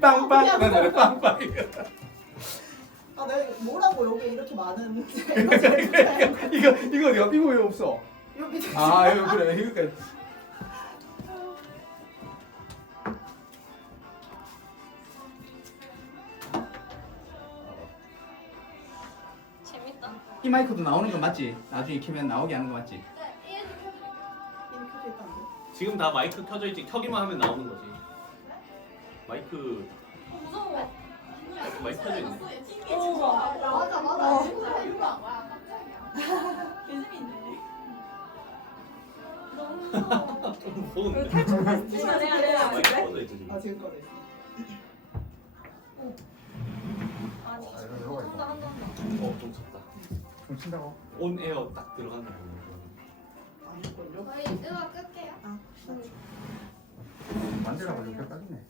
빵빵 하는 빵빵. 아 내가 뭐라고 여기 이렇게 많은 이거 어디야? 이거 왜 없어? 요 밑에 아 이거 그래 이거. 재밌다. 이 마이크도 나오는 거 맞지? 나중에 키면 나오게 하는 거 맞지? 네, 얘도 켜줘. 이미 켜져 있다는데. 지금 다 마이크 켜져 있지. 켜기만 하면 나오는 거지. 마이크 무서워. 마이크 켜져 있네. 맞아. 너무 무서워. 좀 무서운데. 진짜 내가 마이크 꺼져 있어 지금. 아 지금 꺼져 있어. 아니. 이러고 있어. 한다. 좀 쳤다. 좀 친다고? 온 에어 딱 들어가는 거. 아닐걸요? 저희 음악 끌게요. 아 만들라고 이렇게 빠지네.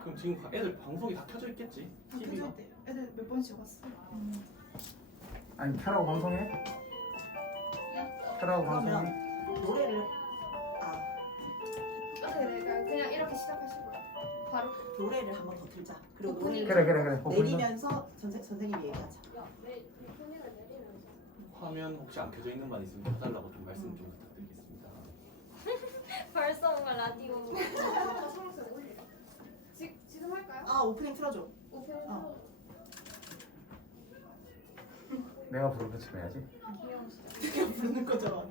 그럼 지금 애들 방송이 다 켜져 있겠지? TV가. 애들 몇 번씩 왔어. 아니 켜라고 방송해? 켜라고 방송해? 그러면 노래를 그냥 이렇게 시작하시고 바로. 노래를 한 번 더 들자. 그리고 오프닝. 노래를 그래. 내리면서 선생님이 얘기하자. 화면 혹시 안 켜져 있는 반 있으면 켜달라고 좀 말씀 좀 부탁드리겠습니다. 벌써 뭔가 라디오. 지금 할까요? 아 오프닝 틀어줘. 오픈. 내가 부른 것처럼 해야지. 김영 씨. 그냥 부르는 거잖아.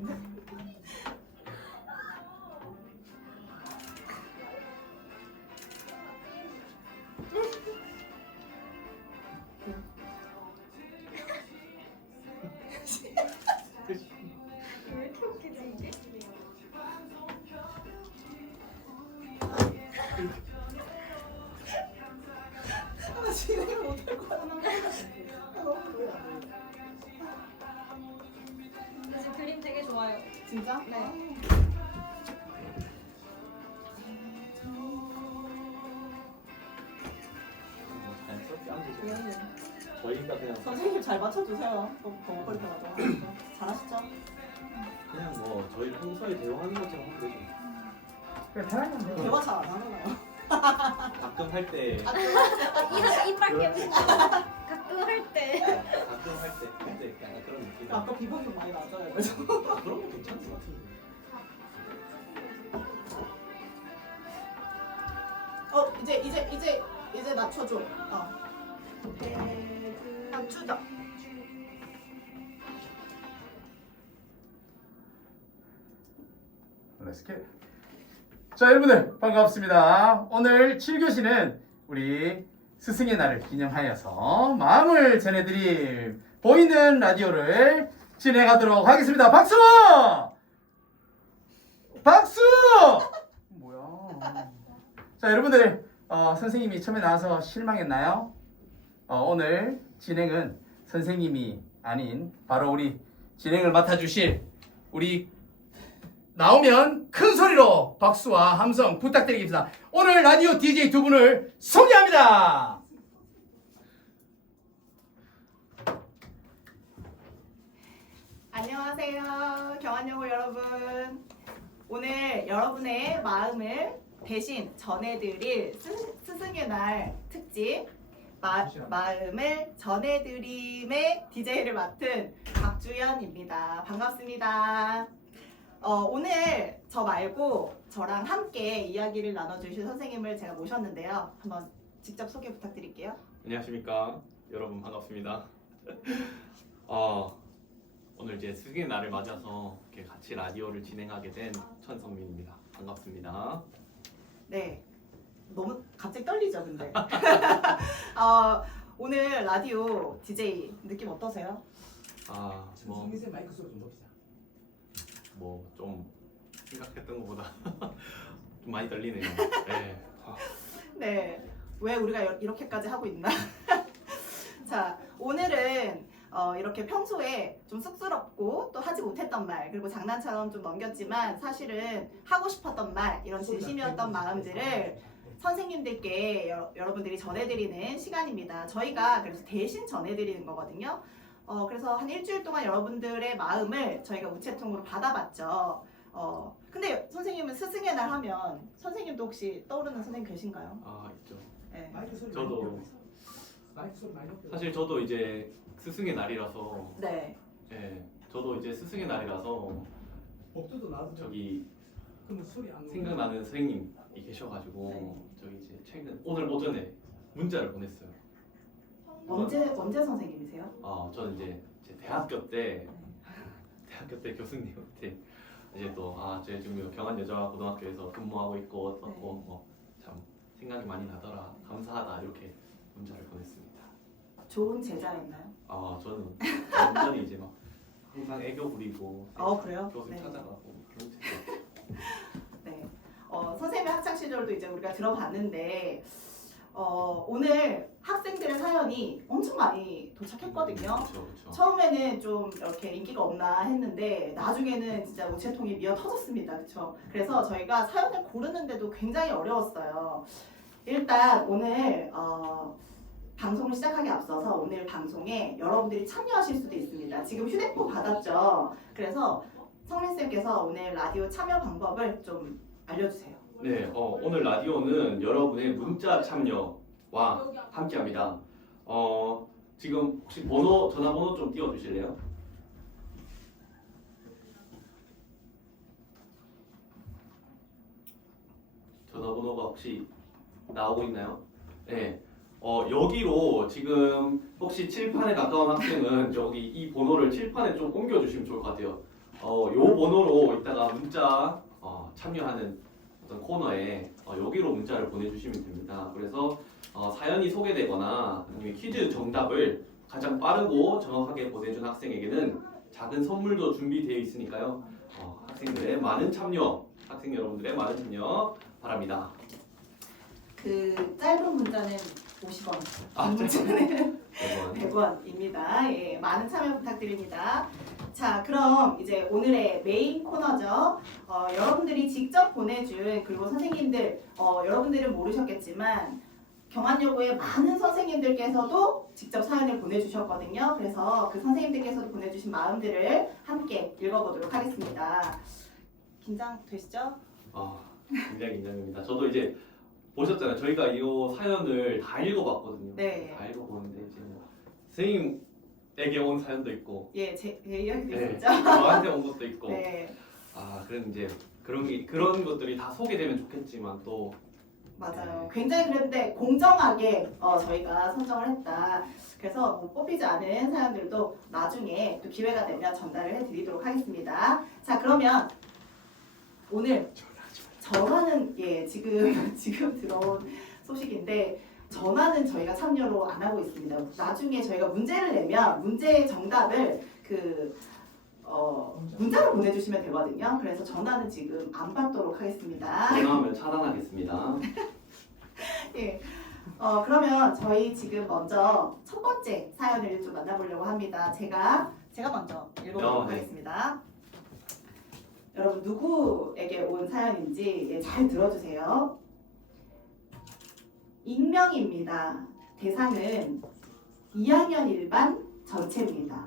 왜 이렇게 웃기지 이게? 아 진행을 못할 거야. 아, 너무 그래. 근데 지금 그림 되게 좋아요. 진짜? 네. 자연스럽게 앉으세요. 미안해. 저희가 그냥 선생님 잘 맞춰주세요. 버벅거릴 때마다. 잘하시죠? 그냥 뭐 저희 평소에 대화하는 것처럼 하면 되죠. 그래 편하게 하면 돼. 대화 잘 안 하잖아요. 가끔 할 때, 이빨 깨물고 가끔 할 때. 가끔 할 때 약간 그런 느낌. 아까 비번도 많이 나잖아요. 그래서 그런 거 괜찮은 것 같은데. 이제 낮춰줘. 낮추자. 렛츠get. 자 여러분들 반갑습니다. 오늘 7교시는 우리 스승의 날을 기념하여서 마음을 전해드릴 보이는 라디오를 진행하도록 하겠습니다. 박수! 박수! 뭐야? 자 여러분들 선생님이 처음에 나와서 실망했나요? 오늘 진행은 선생님이 아닌 바로 우리 진행을 맡아주실 우리 나오면 큰 소리로 박수와 함성 부탁드리겠습니다. 오늘 라디오 DJ 두 분을 소개합니다. 안녕하세요. 경환여고 여러분. 오늘 여러분의 마음을 대신 전해드릴 스승의 날 특집 마음을 전해드림의 DJ를 맡은 박주연입니다. 반갑습니다. 오늘 저 말고 저랑 함께 이야기를 나눠주실 선생님을 제가 모셨는데요. 한번 직접 소개 부탁드릴게요. 안녕하십니까. 여러분 반갑습니다. 오늘 이제 스승의 날을 맞아서 이렇게 같이 라디오를 진행하게 된 천성민입니다. 반갑습니다. 네. 너무 갑자기 떨리죠, 근데. 오늘 라디오 DJ 느낌 어떠세요? 성민쌤 마이크 소리 좀 높이자. 뭐 좀 생각했던 것보다 좀 많이 떨리네요. 네. 네. 왜 우리가 이렇게까지 하고 있나? 자, 오늘은 이렇게 평소에 좀 쑥스럽고 또 하지 못했던 말 그리고 장난처럼 좀 넘겼지만 사실은 하고 싶었던 말 이런 진심이었던 마음들을 선생님들께 여러분들이 전해드리는 시간입니다. 저희가 그래서 대신 전해드리는 거거든요. 그래서 한 일주일 동안 여러분들의 마음을 저희가 우체통으로 받아봤죠. 근데 선생님은 스승의 날 하면 선생님도 혹시 떠오르는 선생님 계신가요? 아 있죠. 네. 저도 사실 저도 이제 스승의 날이라서 네. 예, 저도 이제 스승의 날이라서 복도도 나도 저기 그러면 소리 안 생각나는 선생님이 계셔가지고 네. 저기 이제 최근 오늘 오전에 문자를 보냈어요. 언제 선생님이세요? 저는 이제 제 대학교 때 교수님한테 이제 또 제가 지금 경한 여자 고등학교에서 근무하고 있고 어떻고 참 생각이 많이 나더라, 감사하다 이렇게 문자를 보냈습니다. 좋은 제자였나요? 저는 완전히 이제 막 항상 애교 부리고 그래요? 교수 네. 찾아가고 그런 거. 네. 선생님의 학창 시절도 이제 우리가 들어봤는데 오늘 학생들의 사연이 엄청 많이 도착했거든요. 그렇죠. 처음에는 좀 이렇게 인기가 없나 했는데 나중에는 진짜 우체통이 미어 터졌습니다. 그렇죠? 그래서 저희가 사연을 고르는데도 굉장히 어려웠어요. 일단 오늘 방송을 시작하기 앞서서 오늘 방송에 여러분들이 참여하실 수도 있습니다. 지금 휴대폰 받았죠? 그래서 성민쌤께서 오늘 라디오 참여 방법을 좀 알려주세요. 네, 오늘 라디오는 여러분의 문자 참여와 함께합니다. 지금 혹시 전화번호 좀 띄워주실래요? 전화번호가 혹시 나오고 있나요? 네. 여기로 지금 혹시 칠판에 가까운 학생은 저기 이 번호를 칠판에 좀 옮겨주시면 좋을 것 같아요. 요 번호로 이따가 문자 참여하는 어떤 코너에 여기로 문자를 보내주시면 됩니다. 그래서 사연이 소개되거나 아니면 퀴즈 정답을 가장 빠르고 정확하게 보내준 학생에게는 작은 선물도 준비되어 있으니까요. 학생들의 많은 참여, 학생 여러분들의 많은 참여 바랍니다. 그 짧은 문자는 50원, 긴 문자는 100원입니다. 예, 많은 참여 부탁드립니다. 자, 그럼 이제 오늘의 메인 코너죠. 여러분들이 직접 보내준, 그리고 선생님들, 여러분들은 모르셨겠지만 경안여고의 많은 선생님들께서도 직접 사연을 보내주셨거든요. 그래서 그 선생님들께서도 보내주신 마음들을 함께 읽어보도록 하겠습니다. 긴장되시죠? 굉장히 긴장됩니다. 저도 이제 보셨잖아요. 저희가 이 사연을 다 읽어봤거든요. 네. 다 읽어보는데 이제 선생님에게 온 사연도 있고, 예, 제 이야기도 네, 있었죠? 저한테 온 것도 있고, 네. 그런 이제 그런 것들이 다 소개되면 좋겠지만 또 맞아요. 굉장히 그런데 공정하게 저희가 선정을 했다. 그래서 뭐 뽑히지 않은 사연들도 나중에 또 기회가 되면 전달을 해드리도록 하겠습니다. 자, 그러면 오늘 전화는 지금 들어온 소식인데 전화는 저희가 참여로 안 하고 있습니다. 나중에 저희가 문제를 내면 문제의 정답을 문자로 보내주시면 되거든요. 그래서 전화는 지금 안 받도록 하겠습니다. 전화하면 차단하겠습니다. 예. 그러면 저희 지금 먼저 첫 번째 사연을 좀 만나보려고 합니다. 제가 먼저 읽어보도록 네. 하겠습니다. 여러분 누구에게 온 사연인지 잘 들어주세요. 익명입니다. 대상은 2학년 일반 전체입니다.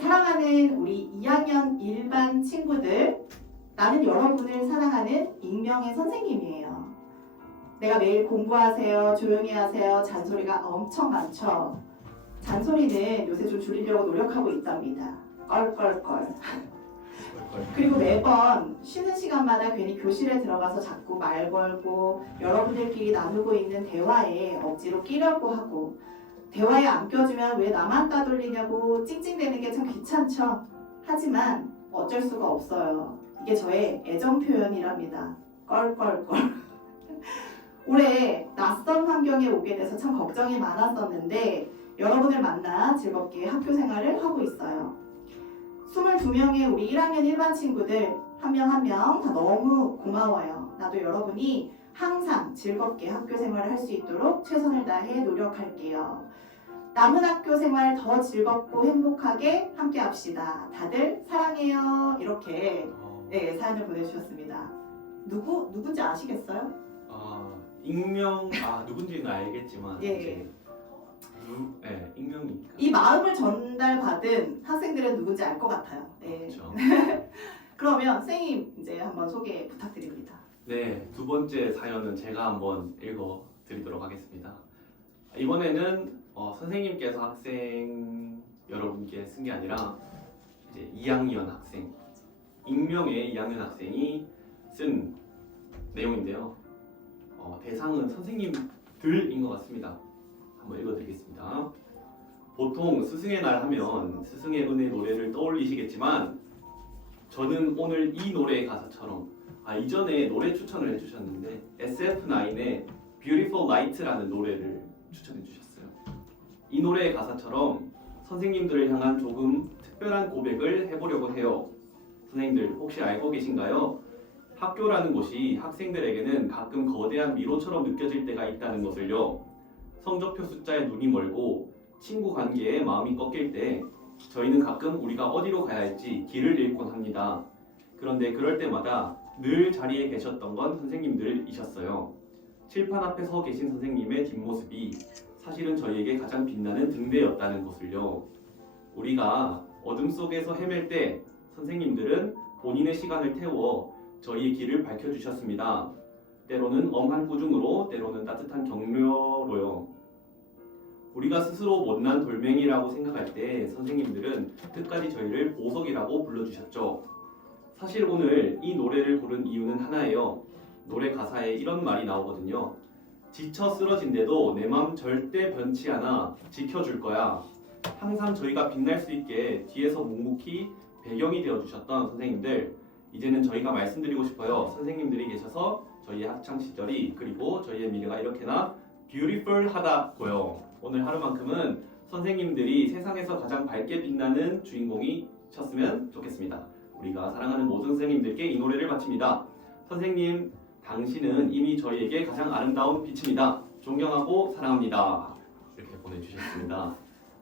사랑하는 우리 2학년 일반 친구들, 나는 여러분을 사랑하는 익명의 선생님이에요. 내가 매일 공부하세요, 조용히 하세요, 잔소리가 엄청 많죠. 잔소리는 요새 좀 줄이려고 노력하고 있답니다. 껄껄껄. 그리고 매번 쉬는 시간마다 괜히 교실에 들어가서 자꾸 말 걸고 여러분들끼리 나누고 있는 대화에 억지로 끼려고 하고 대화에 안 껴주면 왜 나만 따돌리냐고 찡찡대는 게 참 귀찮죠. 하지만 어쩔 수가 없어요. 이게 저의 애정 표현이랍니다. 껄껄껄. 올해 낯선 환경에 오게 돼서 참 걱정이 많았었는데 여러분을 만나 즐겁게 학교 생활을 하고 있어요. 22명의 우리 1학년 일반 친구들 한 명 한 명 다 너무 고마워요. 나도 여러분이 항상 즐겁게 학교 생활을 할 수 있도록 최선을 다해 노력할게요. 남은 학교 생활 더 즐겁고 행복하게 함께 합시다. 다들 사랑해요. 이렇게 사연을 보내주셨습니다. 누군지 아시겠어요? 익명 누군지는 알겠지만 예. 익명이니까. 이 마음을 전달받은 학생들은 누군지 알 것 같아요. 예. 그렇죠. 그러면 선생님 이제 한번 소개 부탁드립니다. 네, 두 번째 사연은 제가 한번 읽어드리도록 하겠습니다. 이번에는 선생님께서 학생 여러분께 쓴 게 아니라 이제 2학년 학생, 익명의 2학년 학생이 쓴 내용인데요. 대상은 선생님들인 것 같습니다. 한번 읽어드리겠습니다. 보통 스승의 날 하면 스승의 은혜 노래를 떠올리시겠지만 저는 오늘 이 노래의 가사처럼 이전에 노래 추천을 해주셨는데 SF9의 Beautiful Light라는 노래를 추천해 주셨어요. 이 노래의 가사처럼 선생님들을 향한 조금 특별한 고백을 해보려고 해요. 선생님들 혹시 알고 계신가요? 학교라는 곳이 학생들에게는 가끔 거대한 미로처럼 느껴질 때가 있다는 것을요. 성적표 숫자에 눈이 멀고 친구 관계에 마음이 꺾일 때 저희는 가끔 우리가 어디로 가야 할지 길을 잃곤 합니다. 그런데 그럴 때마다 늘 자리에 계셨던 건 선생님들이셨어요. 칠판 앞에 서 계신 선생님의 뒷모습이 사실은 저희에게 가장 빛나는 등대였다는 것을요. 우리가 어둠 속에서 헤맬 때 선생님들은 본인의 시간을 태워 저희의 길을 밝혀주셨습니다. 때로는 엄한 꾸중으로, 때로는 따뜻한 격려로요. 우리가 스스로 못난 돌멩이라고 생각할 때 선생님들은 끝까지 저희를 보석이라고 불러주셨죠. 사실 오늘 이 노래를 고른 이유는 하나예요. 노래 가사에 이런 말이 나오거든요. 지쳐 쓰러진데도 내 맘 절대 변치 않아 지켜줄 거야. 항상 저희가 빛날 수 있게 뒤에서 묵묵히 배경이 되어주셨던 선생님들, 이제는 저희가 말씀드리고 싶어요. 선생님들이 계셔서 저희의 학창 시절이 그리고 저희의 미래가 이렇게나 뷰티풀하다고요. 오늘 하루만큼은 선생님들이 세상에서 가장 밝게 빛나는 주인공이셨으면 좋겠습니다. 우리가 사랑하는 모든 선생님들께 이 노래를 바칩니다. 선생님, 당신은 이미 저희에게 가장 아름다운 빛입니다. 존경하고 사랑합니다. 이렇게 보내주셨습니다.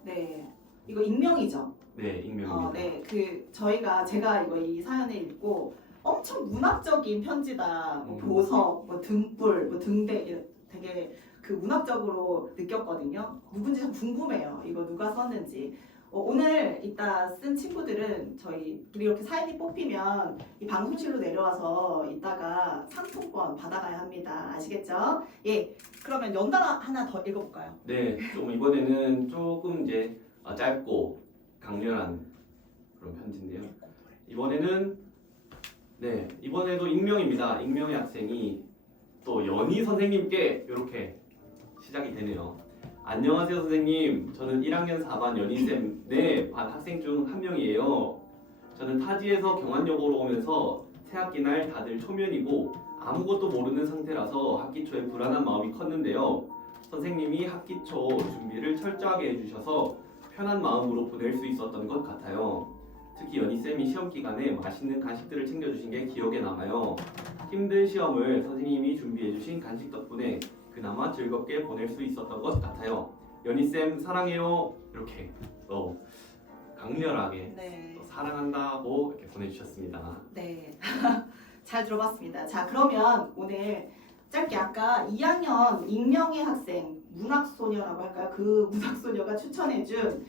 네, 이거 익명이죠? 네, 익명입니다. 네, 제가 이 사연을 읽고 엄청 문학적인 편지다, 뭐 보석, 뭐 등불, 뭐 등대, 되게 그 문학적으로 느꼈거든요. 누군지 좀 궁금해요. 이거 누가 썼는지. 오늘 이따 쓴 친구들은 우리 이렇게 사연이 뽑히면 이 방송실로 내려와서 이따가 상품권 받아가야 합니다. 아시겠죠? 예. 그러면 연달아 하나 더 읽어볼까요? 네, 좀 이번에는 조금 이제 짧고 강렬한 그런 편지인데요. 이번에도 익명입니다. 익명의 학생이 또 연희 선생님께 이렇게 시작이 되네요. 안녕하세요 선생님. 저는 1학년 4반 연희쌤 반 학생 중 한 명이에요. 저는 타지에서 경안여고로 오면서 새학기 날 다들 초면이고 아무것도 모르는 상태라서 학기 초에 불안한 마음이 컸는데요. 선생님이 학기 초 준비를 철저하게 해주셔서 편한 마음으로 보낼 수 있었던 것 같아요. 특히 연희쌤이 시험 기간에 맛있는 간식들을 챙겨주신 게 기억에 남아요. 힘든 시험을 선생님이 준비해주신 간식 덕분에 그나마 즐겁게 보낼 수 있었던 것 같아요. 연희쌤 사랑해요. 이렇게 또 강렬하게 네. 또 사랑한다고 이렇게 보내주셨습니다. 네. 잘 들어봤습니다. 자, 그러면 오늘 짧게 아까 2학년 익명의 학생, 문학소녀라고 할까요? 그 문학소녀가 추천해준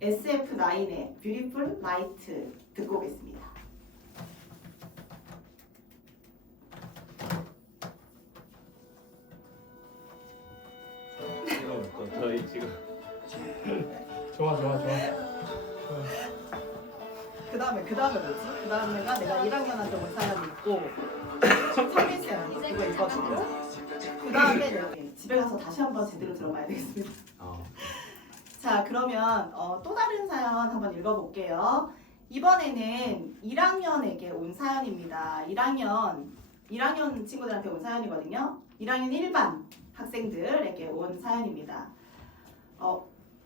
SF9의 Beautiful Light 듣고 오겠습니다. 여러분, 저희 지금 좋아. 그 다음에 뭐지? 그 다음에가 내가 1학년한테 온 사연이 있고 3일생 그거 있거든요. 그 다음에 집에 가서 다시 한번 제대로 들어봐야 되겠습니다. 자, 그러면 또 다른 사연 한번 읽어볼게요. 이번에는 1학년에게 온 사연입니다. 1학년 친구들한테 온 사연이거든요. 1학년 1반 학생들에게 온 사연입니다.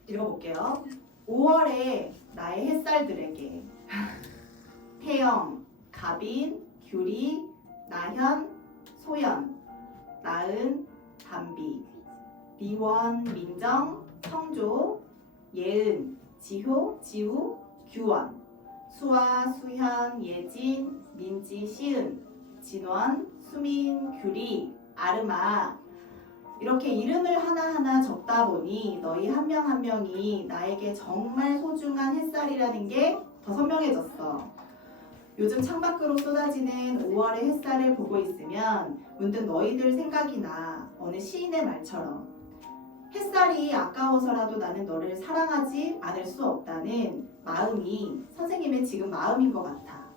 읽어볼게요. 5월에 나의 햇살들에게 태영, 가빈, 규리, 나현, 소연, 나은, 담비, 리원, 민정, 성조, 예은, 지효, 지우, 규원, 수아, 수현, 예진, 민지, 시은, 진원, 수민, 규리, 아르마. 이렇게 이름을 하나하나 적다 보니 너희 한 명 한 명이 나에게 정말 소중한 햇살이라는 게 더 선명해졌어. 요즘 창밖으로 쏟아지는 5월의 햇살을 보고 있으면 문득 너희들 생각이 나. 어느 시인의 말처럼 햇살이 아까워서라도 나는 너를 사랑하지 않을 수 없다는 마음이 선생님의 지금 마음인 것 같아.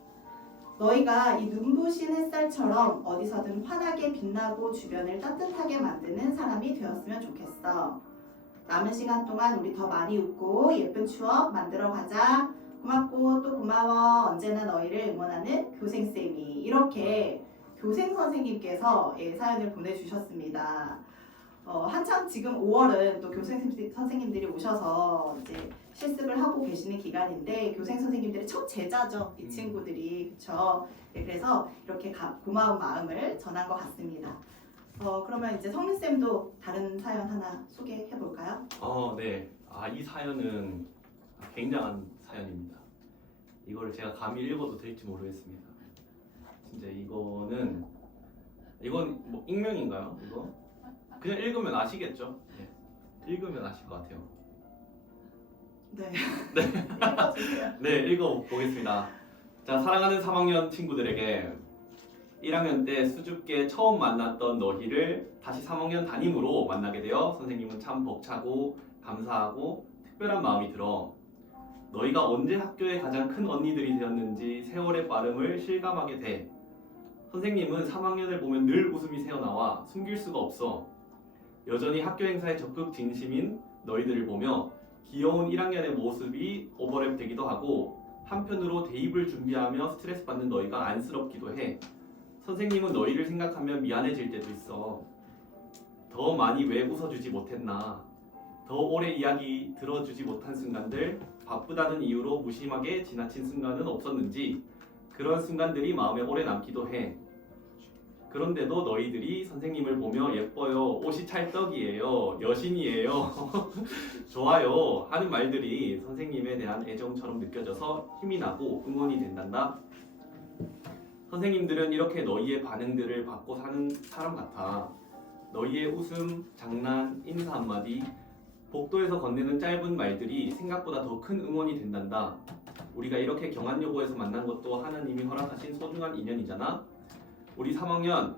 너희가 이 눈부신 햇살처럼 어디서든 환하게 빛나고 주변을 따뜻하게 만드는 사람이 되었으면 좋겠어. 남은 시간 동안 우리 더 많이 웃고 예쁜 추억 만들어 가자. 고맙고 또 고마워. 언제나 너희를 응원하는 교생쌤이. 이렇게 교생 선생님께서 사연을 보내주셨습니다. 한참 지금 5월은 또 교생 선생님들이 오셔서 이제 실습을 하고 계시는 기간인데 교생 선생님들의 첫 제자죠, 이 친구들이. 그렇죠? 네, 그래서 이렇게 고마운 마음을 전한 것 같습니다. 그러면 이제 성민 쌤도 다른 사연 하나 소개해 볼까요? 네. 이 사연은 굉장한 사연입니다. 이거를 제가 감히 읽어도 될지 모르겠습니다. 진짜 이건 뭐 익명인가요? 이거? 그냥 읽으면 아시겠죠? 네. 읽으면 아실 것 같아요. 네. 읽어주세요. 네, 읽어보겠습니다. 자, 사랑하는 3학년 친구들에게 1학년 때 수줍게 처음 만났던 너희를 다시 3학년 담임으로 만나게 되어 선생님은 참 벅차고 감사하고 특별한 마음이 들어. 너희가 언제 학교의 가장 큰 언니들이 되었는지 세월의 빠름을 실감하게 돼. 선생님은 3학년을 보면 늘 웃음이 새어나와 숨길 수가 없어. 여전히 학교 행사에 적극 진심인 너희들을 보며 귀여운 1학년의 모습이 오버랩 되기도 하고 한편으로 대입을 준비하며 스트레스 받는 너희가 안쓰럽기도 해. 선생님은 너희를 생각하면 미안해질 때도 있어. 더 많이 왜 웃어주지 못했나? 더 오래 이야기 들어주지 못한 순간들, 바쁘다는 이유로 무심하게 지나친 순간은 없었는지 그런 순간들이 마음에 오래 남기도 해. 그런데도 너희들이 선생님을 보며 예뻐요, 옷이 찰떡이에요, 여신이에요, 좋아요 하는 말들이 선생님에 대한 애정처럼 느껴져서 힘이 나고 응원이 된단다. 선생님들은 이렇게 너희의 반응들을 받고 사는 사람 같아. 너희의 웃음, 장난, 인사 한마디, 복도에서 건네는 짧은 말들이 생각보다 더 큰 응원이 된단다. 우리가 이렇게 경안여고에서 만난 것도 하나님이 허락하신 소중한 인연이잖아. 우리 3학년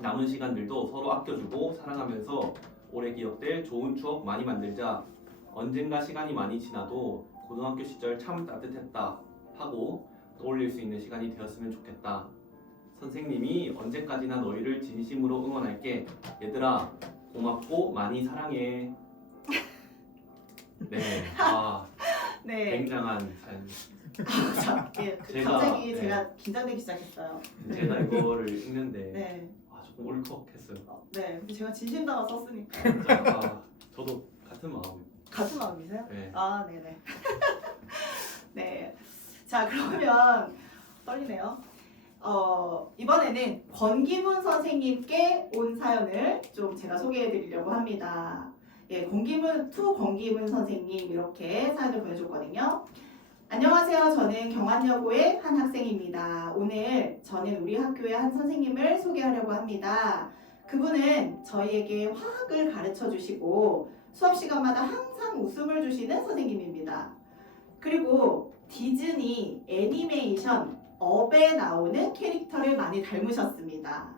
남은 시간들도 서로 아껴주고 사랑하면서 오래 기억될 좋은 추억 많이 만들자. 언젠가 시간이 많이 지나도 고등학교 시절 참 따뜻했다 하고 떠올릴 수 있는 시간이 되었으면 좋겠다. 선생님이 언제까지나 너희를 진심으로 응원할게. 얘들아 고맙고 많이 사랑해. 네, 네. 굉장한 사연. 갑자기 네. 제가 긴장되기 시작했어요. 제가 이거를 읽는데 네. 조금 울컥했어요. 네. 근데 제가 진심 담아 썼으니까. 진짜, 저도 같은 마음. 같은 마음이세요? 네. 네네. 네. 자, 그러면 떨리네요. 이번에는 권기문 선생님께 온 사연을 좀 제가 소개해 드리려고 합니다. 권기문 선생님 이렇게 사연을 보내줬거든요. 안녕하세요. 저는 경안여고의 한 학생입니다. 오늘 저는 우리 학교의 한 선생님을 소개하려고 합니다. 그분은 저희에게 화학을 가르쳐 주시고 수업 시간마다 항상 웃음을 주시는 선생님입니다. 그리고 디즈니 애니메이션 업에 나오는 캐릭터를 많이 닮으셨습니다.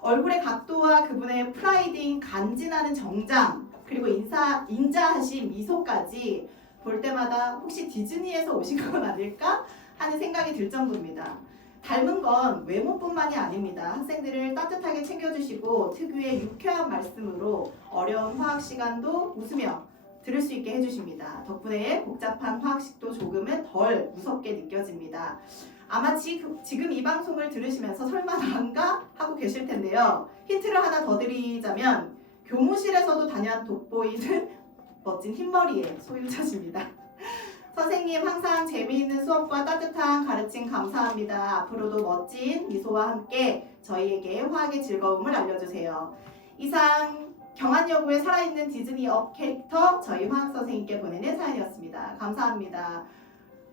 얼굴의 각도와 그분의 프라이드인 간지나는 정장, 그리고 인자하신 미소까지 볼 때마다 혹시 디즈니에서 오신 건 아닐까 하는 생각이 들 정도입니다. 닮은 건 외모뿐만이 아닙니다. 학생들을 따뜻하게 챙겨주시고 특유의 유쾌한 말씀으로 어려운 화학 시간도 웃으며 들을 수 있게 해주십니다. 덕분에 복잡한 화학식도 조금은 덜 무섭게 느껴집니다. 아마 지금 이 방송을 들으시면서 설마 난가? 하고 계실 텐데요. 힌트를 하나 더 드리자면 교무실에서도 단연 돋보이는 멋진 흰머리의 소유자십니다. 선생님 항상 재미있는 수업과 따뜻한 가르침 감사합니다. 앞으로도 멋진 미소와 함께 저희에게 화학의 즐거움을 알려주세요. 이상 경안여고에 살아있는 디즈니 업 캐릭터 저희 화학 선생님께 보내는 사연이었습니다. 감사합니다.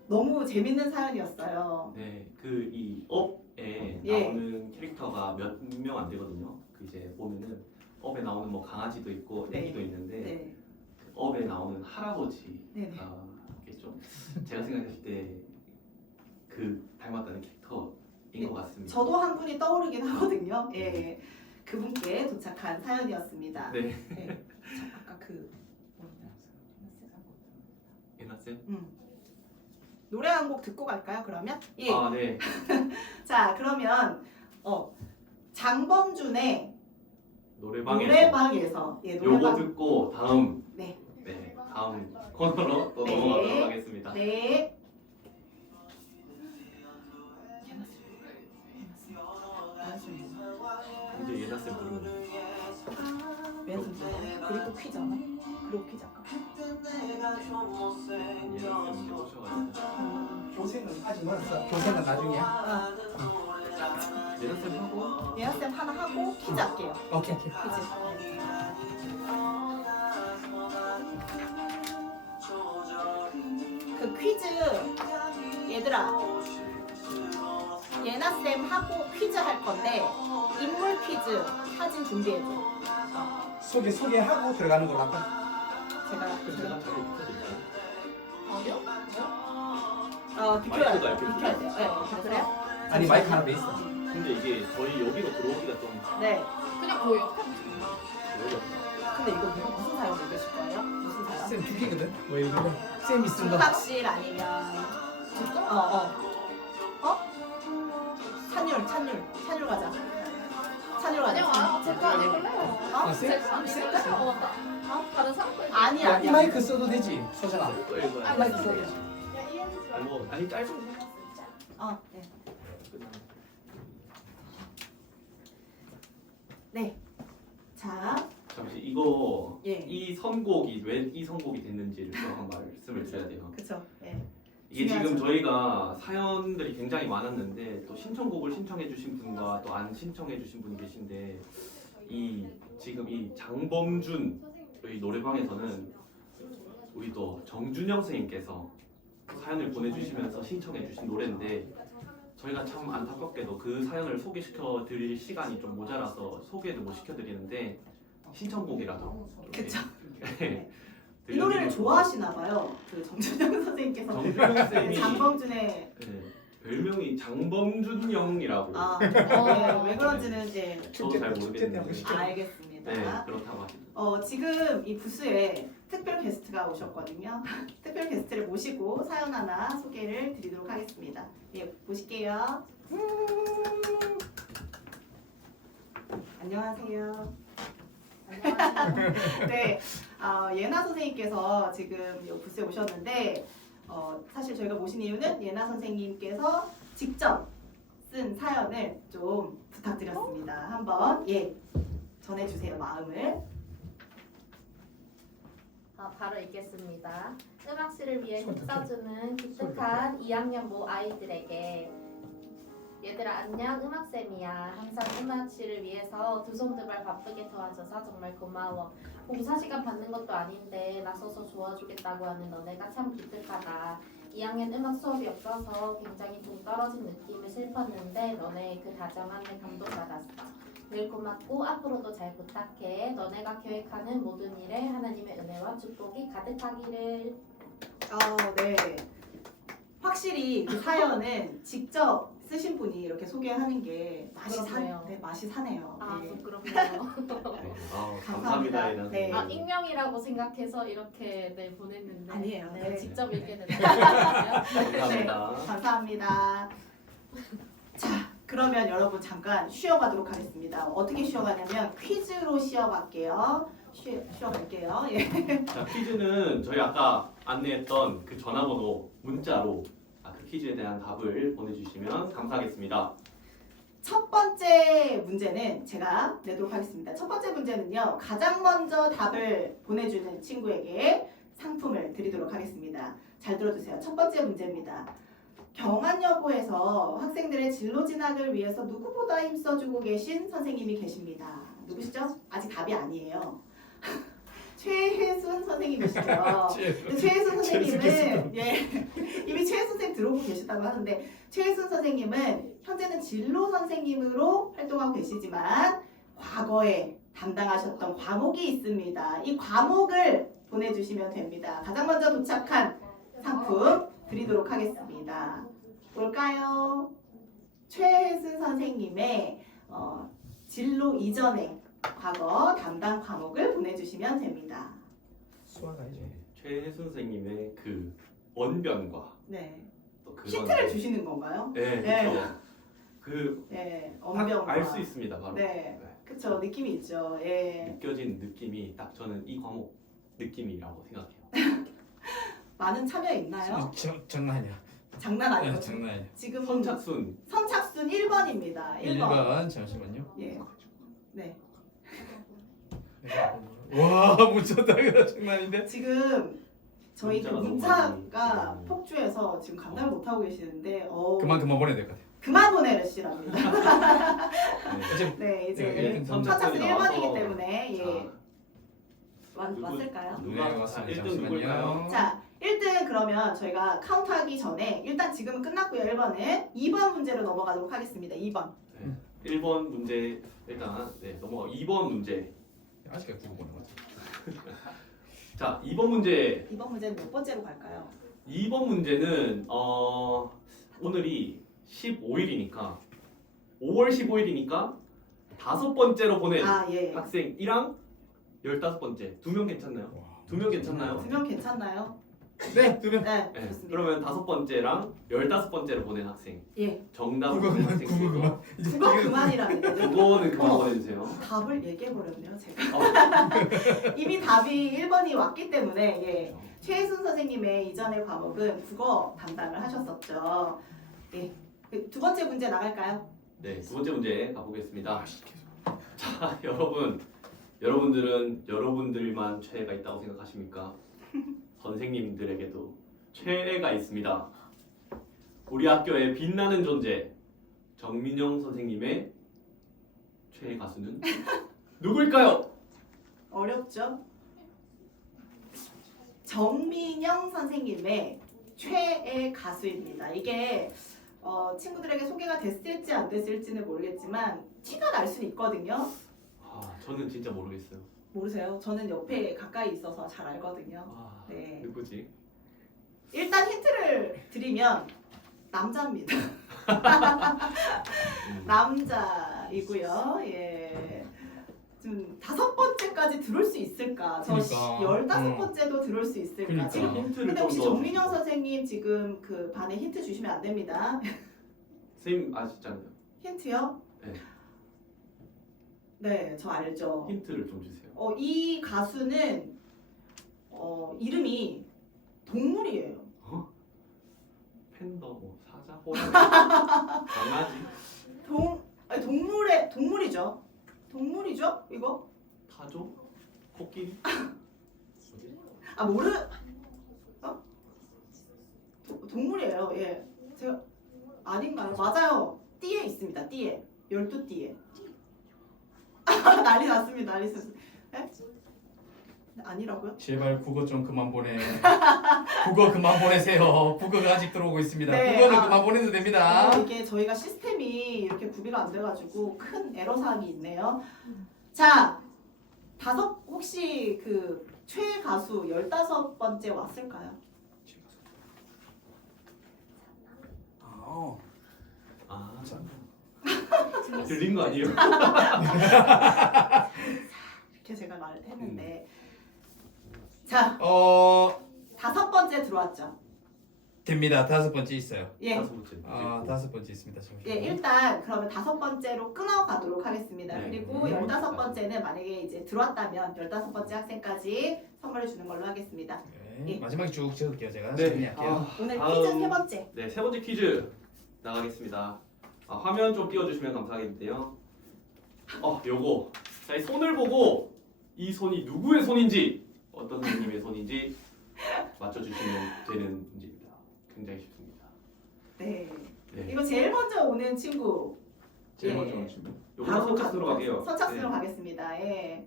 너무 재밌는 사연이었어요. 네, 그 이 업에 예. 나오는 캐릭터가 몇 명 안 되거든요. 그 이제 보면은 업에 나오는 뭐 강아지도 있고 네. 애기도 있는데 네. 그 업에 나오는 할아버지가 네네. 이게 좀 제가 생각했을 때 그 닮았다는 캐릭터인 것 같습니다. 저도 한 분이 떠오르긴 하거든요. 예, 그분께 도착한 사연이었습니다. 네. 자, 아까 그 예나 쌤. 노래 한 곡 듣고 갈까요? 그러면 예. 아 네. 자, 그러면 장범준의 노래방에서 노래방에서 예, 요거 노래방 듣고 다음 네. 다음 코너로 또 네. 넘어가도록 하겠습니다. 네. 이제 예나 쌤 부르면 왼손 그리고 퀴즈 하나? 그리고 퀴즈 할까? 예나 쌤 이제 오셔가지고 교생은 아직 멀었어. 교생은 나중이야. 예나 쌤 하고 예나쌤 하나 하고 퀴즈 할게요. 오케이. 퀴즈. 그 퀴즈 얘들아 예나쌤 하고 퀴즈 할 건데 인물 퀴즈 사진 준비해줘. 소개하고 들어가는 걸로 할까? 제가 제가 자료 붙여드릴까요? 어디요? 마이크가 비켜야 이렇게 돼요. 비켜야 돼요. 네, 그래요? 아니 마이크 하나 돼 있어. 근데 이게 저희 여기로 들어오기가 좀 네. 그냥 보여. 어렵다. 근데 이거 무슨 사연 읽으실 거예요? 무슨 사연? 쌤 두 개거든. 왜 이러고? 쌤이 쓴 거. 집합실 아니면 찬율 가자. 찬율 가자. 그냥 와. 제거 아니길래요. 아, 쌤? 제거 아니길래. 다른 사람들. 아니야. 이 마이크 써도 되지. 소전아. 또 읽어야 아, 돼. 마이크 써도 되지. 아니 짧은 네. 네. 자, 잠시 이거 예. 이 선곡이 왜 이 선곡이 됐는지를 또 한 말씀을 드려야 돼요. 그쵸. 예. 이게 지금 중요하죠. 저희가 사연들이 굉장히 많았는데 또 신청곡을 신청해주신 분과 또 안 신청해주신 분이 계신데 이 지금 이 장범준 저희 노래방에서는 우리 또 정준영 선생님께서 사연을 보내주시면서 신청해주신 노래인데 저희가 참 안타깝게도 그 사연을 소개시켜 드릴 시간이 좀 모자라서 소개도 못 시켜드리는데 신청곡이라도 그쵸. 네, 이 노래를 좋아하시나 봐요. 그 정준영 선생님께서 정준영 쌤이 장범준의 네, 별명이 장범준영이라고 왜 그런지는 이제 저도 잘 축제 때 모르겠는데 하고 알겠습니다. 네 그렇다고 하시더라고요. 지금 이 부스에 특별 게스트가 오셨거든요. 특별 게스트를 모시고 사연 하나 소개를 드리도록 하겠습니다. 예, 보실게요. 안녕하세요. 네, 예나 선생님께서 지금 이 부스에 오셨는데 사실 저희가 모신 이유는 예나 선생님께서 직접 쓴 사연을 좀 부탁드렸습니다. 한번 전해주세요, 마음을. 바로 읽겠습니다. 음악실을 위해 힘써주는 기특한 2학년 모 아이들에게 얘들아 안녕 음악쌤이야. 항상 음악실을 위해서 두 손 두 발 바쁘게 도와줘서 정말 고마워. 봉사 시간 받는 것도 아닌데 나서서 도와주겠다고 하는 너네가 참 기특하다. 2학년 음악 수업이 없어서 굉장히 동떨어진 느낌을 슬펐는데 너네의 그 다정함에 감동받았어. 늘 고맙고 앞으로도 잘 부탁해. 너네가 계획하는 모든 일에 하나님의 은혜와 축복이 가득하기를. 네. 확실히 그 사연은 직접 쓰신 분이 이렇게 소개하는 게 부끄럽네요. 맛이 사네요. 네. 부끄럽네요. 네, 감사합니다. 예나 네. 선생님. 익명이라고 생각해서 이렇게 보냈는데 아니에요. 네. 직접 읽게 됐네요. 감사합니다. 감사합니다. 자, 그러면 여러분 잠깐 쉬어가도록 하겠습니다. 어떻게 쉬어가냐면 퀴즈로 쉬어갈게요. 쉬어갈게요. 예. 자 퀴즈는 저희 아까 안내했던 그 전화번호 문자로 그 퀴즈에 대한 답을 보내주시면 감사하겠습니다. 첫 번째 문제는 제가 내도록 하겠습니다. 첫 번째 문제는요. 가장 먼저 답을 보내주는 친구에게 상품을 드리도록 하겠습니다. 잘 들어주세요. 첫 번째 문제입니다. 경안여고에서 학생들의 진로 진학을 위해서 누구보다 힘써주고 계신 선생님이 계십니다. 누구시죠? 아직 답이 아니에요. 최혜순 선생님이시죠. 근데 최혜순 선생님은 이미 최혜순 선생님 들어오고 계시다고 하는데 최혜순 선생님은 현재는 진로 선생님으로 활동하고 계시지만 과거에 담당하셨던 과목이 있습니다. 이 과목을 보내주시면 됩니다. 가장 먼저 도착한 상품 드리도록 하겠습니다. 볼까요? 최혜순 선생님의 진로 이전의 과거 담당 과목을 보내주시면 됩니다. 수학 아니죠? 최혜순 선생님의 그 언변과 네. 또 그런 힌트를 주시는 건가요? 네, 네. 그렇죠. 그 네, 언변과. 알 수 있습니다, 바로. 네, 그쵸. 느낌이 있죠. 예. 느껴진 느낌이 딱 저는 이 과목 느낌이라고 생각해요. 많은 참여 있나요? 장난 아니야. 장난 아니에요. 장난 아니야. 지금 선착순 선착순 1번입니다. 1번. 1번 잠시만요. 예. 네. 와 묻혔다 이거 장난 아닌데? 지금 저희 그 문자가 너무 문자가 많이 폭주해서 지금 감당을 못 하고 계시는데 그만 보내야 될 것 같아. 그만 보내시랍니다. 이제 네, 이제 네, 선착순 선착순이 1번이기 나와서 때문에 예. 자, 왔을까요? 누가 네, 왔습니다. 1등 누굴까요? 잠시만요. 자, 1등 그러면 저희가 카운트하기 전에 일단 지금은 끝났고요. 1번은 2번 문제로 넘어가도록 하겠습니다. 2번. 네. 1번 문제 일단 넘어가 2번 문제. 아직까지 두고 보는 거지. 자, 2번 문제. 2번 문제는 몇 번째로 갈까요? 2번 문제는 오늘이 15일이니까 5월 15일이니까 5번째로 보낸 아, 예. 학생이랑 15번째. 2명 괜찮나요? 와. 2명 괜찮나요? 2명 괜찮나요? 네, 2명. 네, 네. 좋습니다. 그러면 5번째랑 15번째로 보낸 학생. 예. 정답을 국어 보낸 그만, 학생. 국어 그만. 국어 그만이라는 거죠. 그거는 그만 어머. 보내주세요. 답을 얘기해버렸네요, 제가. 어, 이미 답이 1번이 왔기 때문에 예. 최혜순 선생님의 이전의 과목은 국어 담당을 하셨었죠. 예. 그두 번째 문제 나갈까요? 네, 두 번째 문제 가보겠습니다. 아, 씨, 계속. 자, 여러분들은 여러분들만 최애가 있다고 생각하십니까? 선생님들에게도 최애가 있습니다. 우리 학교의 빛나는 존재 정민영 선생님의 최애 가수는 누구일까요? 어렵죠? 정민영 선생님의 최애 가수입니다. 이게 친구들에게 소개가 됐을지 안 됐을지는 모르겠지만 티가 날 수는 있거든요. 저는 진짜 모르겠어요. 모르세요? 저는 옆에 가까이 있어서 잘 알거든요. 네. 누구지? 일단 힌트를 드리면 남자입니다. 남자이고요. 예. 좀 5번째까지 들을 수 있을까? 저 그러니까. 15번째도 들을 수 있을까? 그러니까. 지금 힌트를 근데 좀 혹시 더 정민영 주세요. 선생님 지금 그 반에 힌트 주시면 안 됩니다. 선생님 아시잖아요. 힌트요? 네. 네, 저 알죠. 힌트를 좀 주세요. 이 가수는 이름이 동물이에요. 팬더, 사자, 호랑이, 강아지, 동물이죠. 동물이죠? 이거? 타조, 코끼리. 아 동물이에요. 예. 제가 아닌가요? 맞아요. 띠에 있습니다. 띠에. 12띠에. 난리 났습니다. 난리 났습니다. 예? 아니라고요? 제발 국어 좀 그만 보내. 국어 그만 보내세요. 국어가 아직 들어오고 있습니다. 네, 국어는 그만 보내도 됩니다. 이게 저희가 시스템이 이렇게 구비가 안 돼가지고 큰 에러 사항이 있네요. 자, 혹시 그 최애 가수 15번째 왔을까요? 들린 거 아니에요? 이렇게 제가 말했는데 자, 5번째 들어왔죠. 됩니다. 5번째 있어요. 예. 5번째. 5번째 있습니다. 잠시만요. 예, 일단 그러면 5번째로 끊어가도록 하겠습니다. 네. 그리고 15번째는 만약에 이제 들어왔다면 15번째 학생까지 선물을 주는 걸로 하겠습니다. 네, 예. 마지막에 쭉 적을게요. 제가 네. 정리할게요. 오늘 다음. 퀴즈 3번째. 네, 세 번째 퀴즈 나가겠습니다. 화면 좀 띄워주시면 감사하겠는데요. 요거. 자, 이 손을 보고 이 손이 누구의 손인지, 어떤 선생님의 손인지 맞춰주시면 되는 문제입니다. 굉장히 쉽습니다. 네. 네. 이거 제일 먼저 오는 친구. 제일 예. 먼저 오는 친구. 요거 선착순으로 가게요. 선착순으로 네. 가겠습니다. 예.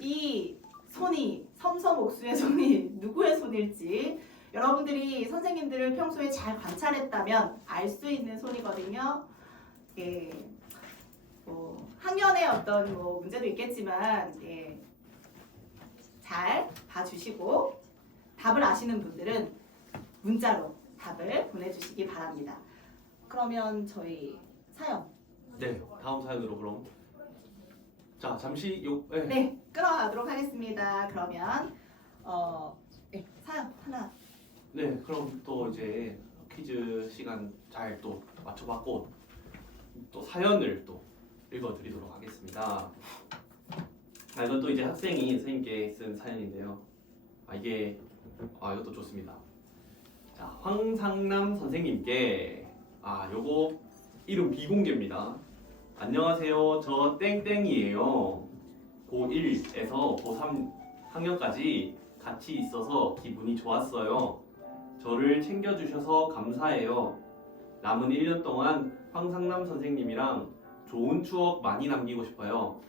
이 손이 섬섬옥수의 손이 누구의 손일지 여러분들이 선생님들을 평소에 잘 관찰했다면 알 수 있는 손이거든요. 예. 학년의 어떤 문제도 있겠지만 예. 잘 봐주시고 답을 아시는 분들은 문자로 답을 보내주시기 바랍니다. 그러면 저희 사연 네, 다음 사연으로 그럼. 자, 잠시 네. 네 끊어가도록 하겠습니다. 그러면 네, 사연 하나 네, 그럼 또 이제 퀴즈 시간 잘 또 맞춰봤고 또 사연을 또 읽어드리도록 하겠습니다. 이건 또 이제 학생이 선생님께 쓴 사연인데요. 이것도 좋습니다. 자, 황상남 선생님께 요거 이름 비공개입니다. 안녕하세요. 저 땡땡이에요. 고1에서 고3 학년까지 같이 있어서 기분이 좋았어요. 저를 챙겨주셔서 감사해요. 남은 1년 동안 황상남 선생님이랑 좋은 추억 많이 남기고 싶어요.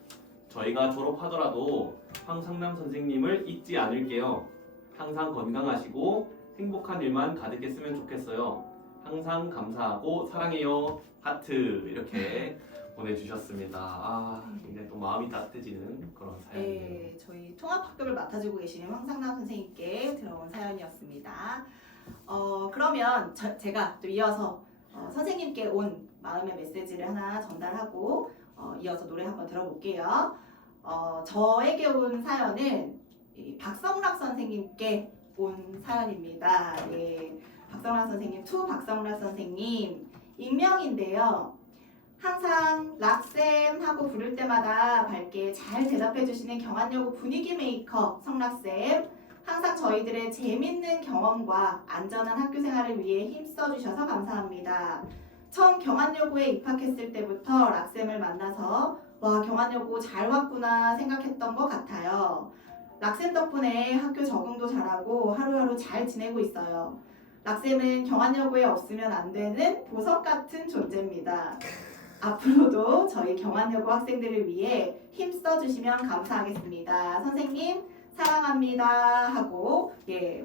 저희가 졸업하더라도 황상남 선생님을 잊지 않을게요. 항상 건강하시고 행복한 일만 가득했으면 좋겠어요. 항상 감사하고 사랑해요. 하트 이렇게 보내주셨습니다. 굉장히 또 마음이 따뜻해지는 그런 사연이에요. 네, 저희 통합학급을 맡아주고 계시는 황상남 선생님께 들어온 사연이었습니다. 그러면 제가 또 이어서 선생님께 온 마음의 메시지를 하나 전달하고 이어서 노래 한번 들어볼게요. 저에게 온 사연은 이 박성락 선생님께 온 사연입니다. 예, 박성락 선생님, 박성락 선생님 익명인데요. 항상 락쌤 하고 부를 때마다 밝게 잘 대답해주시는 경안여고 분위기 메이커 성락쌤, 항상 저희들의 재밌는 경험과 안전한 학교 생활을 위해 힘써주셔서 감사합니다. 처음 경안여고에 입학했을 때부터 락쌤을 만나서 와, 경안여고 잘 왔구나 생각했던 것 같아요. 락쌤 덕분에 학교 적응도 잘하고 하루하루 잘 지내고 있어요. 락쌤은 경안여고에 없으면 안 되는 보석 같은 존재입니다. 앞으로도 저희 경안여고 학생들을 위해 힘써주시면 감사하겠습니다. 선생님 사랑합니다 하고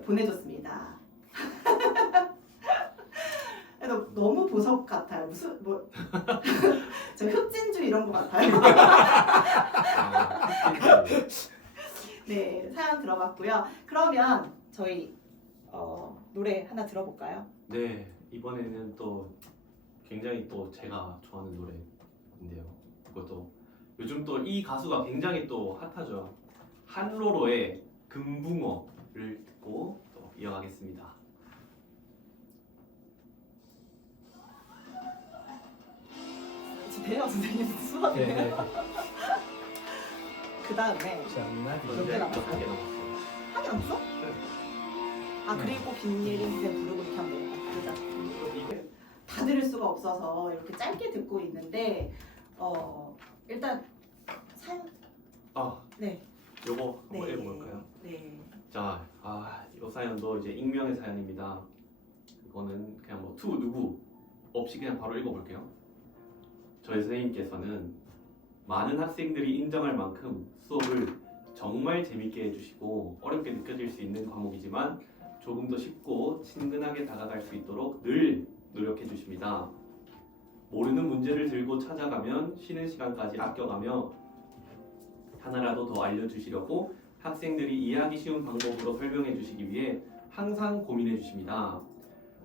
보내줬습니다. 너무 보석 같아요. 무슨 저 흑진주 이런 거 같아요. 네, 사연 들어봤고요. 그러면 저희 노래 하나 들어볼까요? 네, 이번에는 또 굉장히 또 제가 좋아하는 노래인데요. 그것도 요즘 또 이 가수가 굉장히 또 핫하죠. 한로로의 금붕어를 듣고 또 이어가겠습니다. 돼요, 선생님 수업이에요. 그 다음에 현재 남았어요? 몇 개 남았어요? 하게 없어? 그리고 김예린 쌤 부르고 이렇게 하면 되겠다. 그죠? 다 들을 수가 없어서 이렇게 짧게 듣고 있는데 일단 사연 네. 요거 한번 읽어볼까요? 네. 자, 이 사연도 이제 익명의 사연입니다. 이거는 그냥 뭐 누구 없이 그냥 바로 읽어볼게요. 저희 선생님께서는 많은 학생들이 인정할 만큼 수업을 정말 재밌게 해주시고 어렵게 느껴질 수 있는 과목이지만 조금 더 쉽고 친근하게 다가갈 수 있도록 늘 노력해 주십니다. 모르는 문제를 들고 찾아가면 쉬는 시간까지 아껴가며 하나라도 더 알려주시려고 학생들이 이해하기 쉬운 방법으로 설명해 주시기 위해 항상 고민해 주십니다.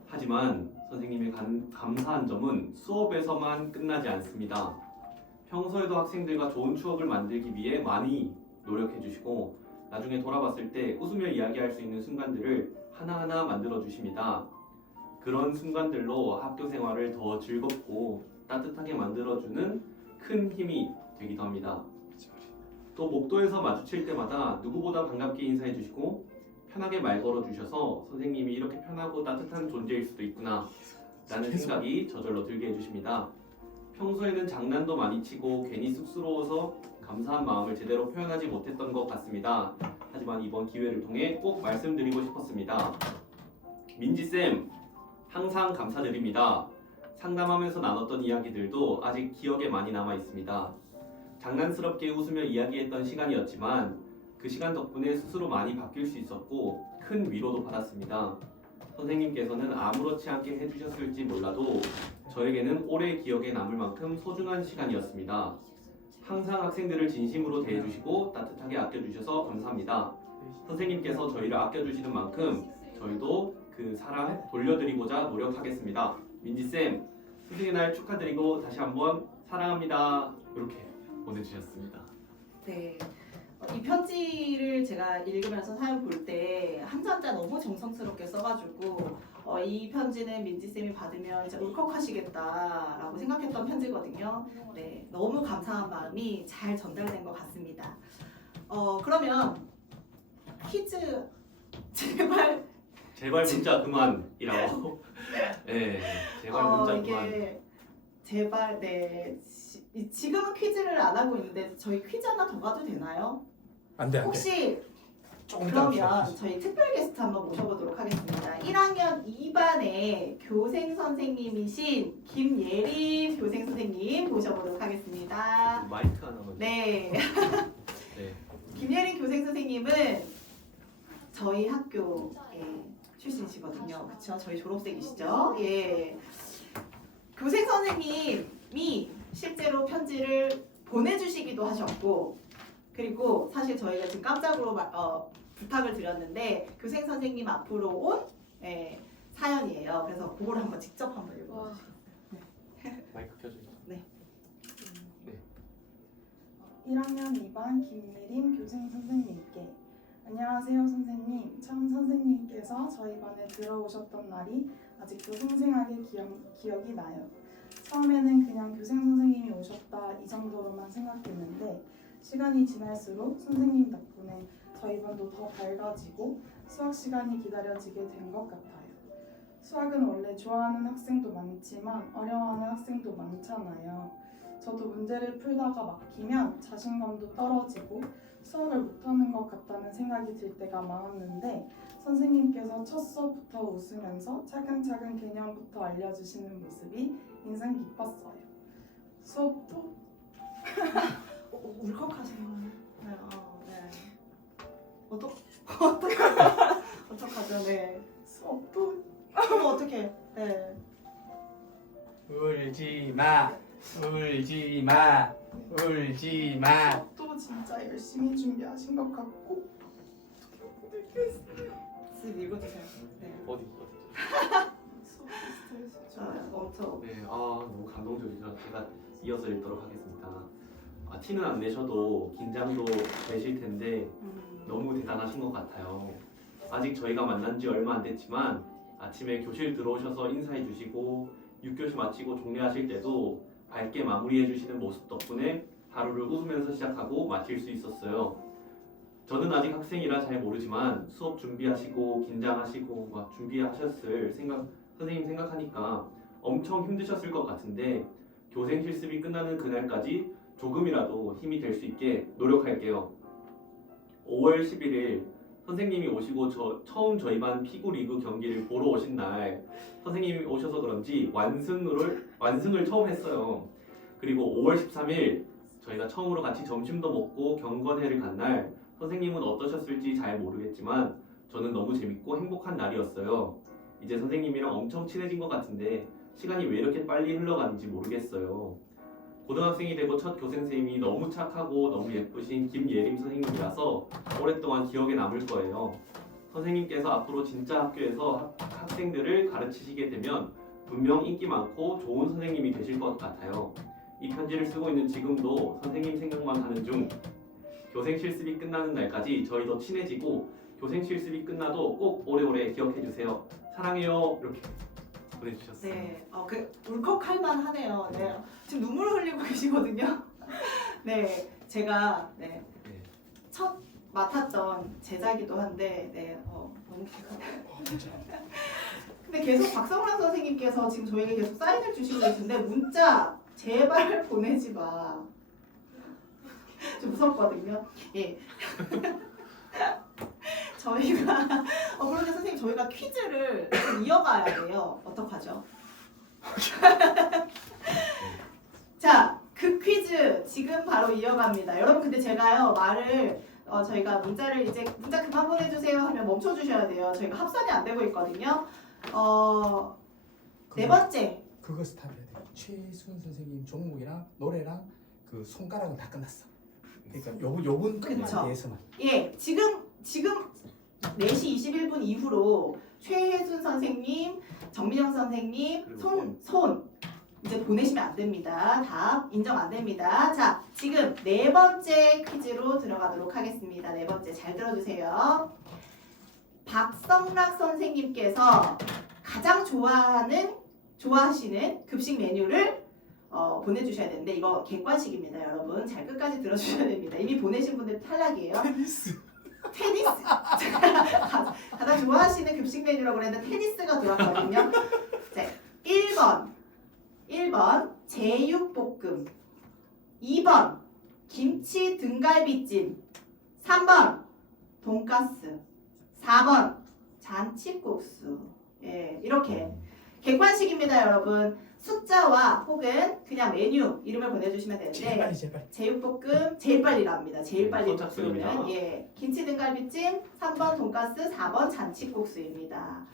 하지만 선생님의 감사한 점은 수업에서만 끝나지 않습니다. 평소에도 학생들과 좋은 추억을 만들기 위해 많이 노력해 주시고 나중에 돌아봤을 때 웃으며 이야기할 수 있는 순간들을 하나하나 만들어 주십니다. 그런 순간들로 학교 생활을 더 즐겁고 따뜻하게 만들어주는 큰 힘이 되기도 합니다. 또 목도에서 마주칠 때마다 누구보다 반갑게 인사해 주시고 편하게 말 걸어 주셔서 선생님이 이렇게 편하고 따뜻한 존재일 수도 있구나 라는 생각이 저절로 들게 해주십니다. 평소에는 장난도 많이 치고 괜히 쑥스러워서 감사한 마음을 제대로 표현하지 못했던 것 같습니다. 하지만 이번 기회를 통해 꼭 말씀드리고 싶었습니다. 민지쌤, 항상 감사드립니다. 상담하면서 나눴던 이야기들도 아직 기억에 많이 남아 있습니다. 장난스럽게 웃으며 이야기했던 시간이었지만 그 시간 덕분에 스스로 많이 바뀔 수 있었고 큰 위로도 받았습니다. 선생님께서는 아무렇지 않게 해주셨을지 몰라도 저에게는 오래 기억에 남을 만큼 소중한 시간이었습니다. 항상 학생들을 진심으로 대해주시고 따뜻하게 아껴주셔서 감사합니다. 선생님께서 저희를 아껴주시는 만큼 저희도 그 사랑 돌려드리고자 노력하겠습니다. 민지쌤, 스승의 날 축하드리고 다시 한번 사랑합니다. 이렇게 보내주셨습니다. 네. 이 편지를 제가 읽으면서 사연 볼 때 한자 한자 너무 정성스럽게 써가지고 이 편지는 민지쌤이 받으면 진짜 울컥하시겠다라고 생각했던 편지거든요. 네, 너무 감사한 마음이 잘 전달된 것 같습니다. 그러면 퀴즈 제발 문자 그만이라고. 네, 제발 문자 그만. 이게 제발 지금은 퀴즈를 안 하고 있는데 저희 퀴즈 하나 더 가도 되나요? 안돼 안돼. 혹시 조금 이따 그러면 합시다. 저희 특별 게스트 한번 모셔보도록 하겠습니다. 1학년 2반의 교생 선생님이신 김예림 교생 선생님 모셔보도록 하겠습니다. 마이크 하나만. 네. 네. 김예림 교생 선생님은 저희 학교 출신이시거든요. 그렇죠? 저희 졸업생이시죠? 예. 교생 선생님이 실제로 편지를 보내주시기도 하셨고, 그리고 사실 저희가 지금 깜짝으로 부탁을 드렸는데 교생 선생님 앞으로 온 사연이에요. 그래서 그걸 한번 직접 한번 읽어주세요. 마이크 켜줘. 1학년 2반 김예림 교생 선생님께 안녕하세요 선생님. 처음 선생님께서 저희 반에 들어오셨던 날이 아직도 생생하게 기억이 나요. 처음에는 그냥 교생 선생님이 오셨다 이 정도로만 생각했는데 시간이 지날수록 선생님 덕분에 저희 반도 더 밝아지고 수학 시간이 기다려지게 된 것 같아요. 수학은 원래 좋아하는 학생도 많지만 어려워하는 학생도 많잖아요. 저도 문제를 풀다가 막히면 자신감도 떨어지고 수학을 못하는 것 같다는 생각이 들 때가 많았는데 선생님께서 첫 수업부터 웃으면서 차근차근 개념부터 알려주시는 모습이 인상 깊었어요. 수업도 울컥하세요. 네. 어떡하죠? 네. 수업도 어떻게? 네. 울지 마. 울지 마. 울지 마. 수업도 진짜 열심히 준비하신 것 같고 지금 읽어주세요. 네. 어디? 수업 스트레스 엄청. 네, 너무 감동적이죠. 제가 이어서 읽도록 하겠습니다. 티는 안 내셔도 긴장도 되실 텐데 너무 대단하신 것 같아요. 아직 저희가 만난 지 얼마 안 됐지만 아침에 교실 들어오셔서 인사해 주시고 6교시 마치고 종례하실 때도 밝게 마무리해 주시는 모습 덕분에 하루를 웃으면서 시작하고 마칠 수 있었어요. 저는 아직 학생이라 잘 모르지만 수업 준비하시고 긴장하시고 막 준비하셨을 선생님 생각하니까 엄청 힘드셨을 것 같은데 교생 실습이 끝나는 그날까지 조금이라도 힘이 될 수 있게 노력할게요. 5월 11일 선생님이 오시고 처음 저희 반 피구 리그 경기를 보러 오신 날 선생님이 오셔서 그런지 완승을 처음 했어요. 그리고 5월 13일 저희가 처음으로 같이 점심도 먹고 경건회를 간 날 선생님은 어떠셨을지 잘 모르겠지만 저는 너무 재밌고 행복한 날이었어요. 이제 선생님이랑 엄청 친해진 것 같은데 시간이 왜 이렇게 빨리 흘러가는지 모르겠어요. 고등학생이 되고 첫 교생선생님이 너무 착하고 너무 예쁘신 김예림 선생님이라서 오랫동안 기억에 남을 거예요. 선생님께서 앞으로 진짜 학교에서 학생들을 가르치시게 되면 분명 인기 많고 좋은 선생님이 되실 것 같아요. 이 편지를 쓰고 있는 지금도 선생님 생각만 하는 중 교생 실습이 끝나는 날까지 저희 더 친해지고 교생 실습이 끝나도 꼭 오래오래 기억해 주세요. 사랑해요. 이렇게 보내주셨어요. 네. 울컥할 만하네요. 네. 지금 눈물 흘리고 계시거든요. 네. 제가 첫 맡았던 제자이기도 한데 너무 기특하네요. 근데 계속 박성란 선생님께서 지금 저에게 계속 사인을 주시고 계신데 문자 제발 보내지 마. 좀 무섭거든요. 예. 저희가 그런데 선생님 저희가 퀴즈를 좀 이어가야 돼요. 어떡하죠? 자, 그 퀴즈 지금 바로 이어갑니다. 여러분 근데 제가요 말을 저희가 문자를 이제 문자 그만 보내주세요 하면 멈춰주셔야 돼요. 저희가 합산이 안 되고 있거든요. 네 번째. 그거 스탑해야 돼. 최순 선생님 종목이랑 노래랑 그 손가락은 다 끝났어. 그러니까 요번 그쵸. 것에 대해서만. 예, 지금 4시 21분 이후로 최혜순 선생님, 정민영 선생님, 그리고 손 이제 보내시면 안 됩니다. 답 인정 안 됩니다. 자, 지금 네 번째 퀴즈로 들어가도록 하겠습니다. 네 번째 잘 들어주세요. 박성락 선생님께서 가장 좋아하시는 급식 메뉴를 보내주셔야 되는데 이거 객관식입니다, 여러분. 잘 끝까지 들어주셔야 됩니다. 이미 보내신 분들 탈락이에요. 테니스. 가장 좋아하시는 급식 메뉴라고 그랬는데 테니스가 들어왔거든요. 자, 1번 제육볶음, 2번 김치 등갈비찜, 3번 돈가스, 4번 잔치국수. 예, 이렇게 객관식입니다, 여러분. 숫자와 혹은 그냥 메뉴 이름을 보내주시면 되는데 제발. 제육볶음 제일 빨리 나옵니다. 제일 빨리 선착순입니다. 들어오면 예, 김치 등갈비찜, 3번 돈가스, 4번 잔치국수입니다.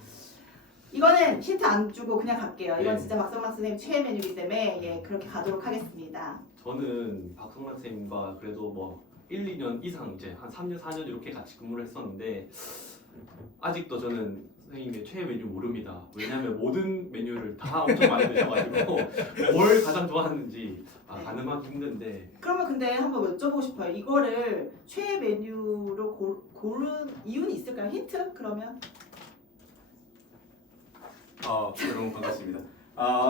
이거는 힌트 안 주고 그냥 갈게요. 이건 네. 진짜 박성락 선생님 최애 메뉴이기 때문에 예, 그렇게 가도록 하겠습니다. 저는 박성락 선생님과 그래도 뭐 1, 2년 이상 이제 한 3년, 4년 이렇게 같이 근무를 했었는데 아직도 저는 선생님의 최애 메뉴 모릅니다. 왜냐하면 모든 메뉴를 다 엄청 많이 드셔가지고 뭘 가장 좋아하는지 가늠하기 힘든데 그러면 근데 한번 여쭤보고 싶어요. 이거를 최애 메뉴로 고른 이유는 있을까요? 힌트? 그러면 여러분 반갑습니다.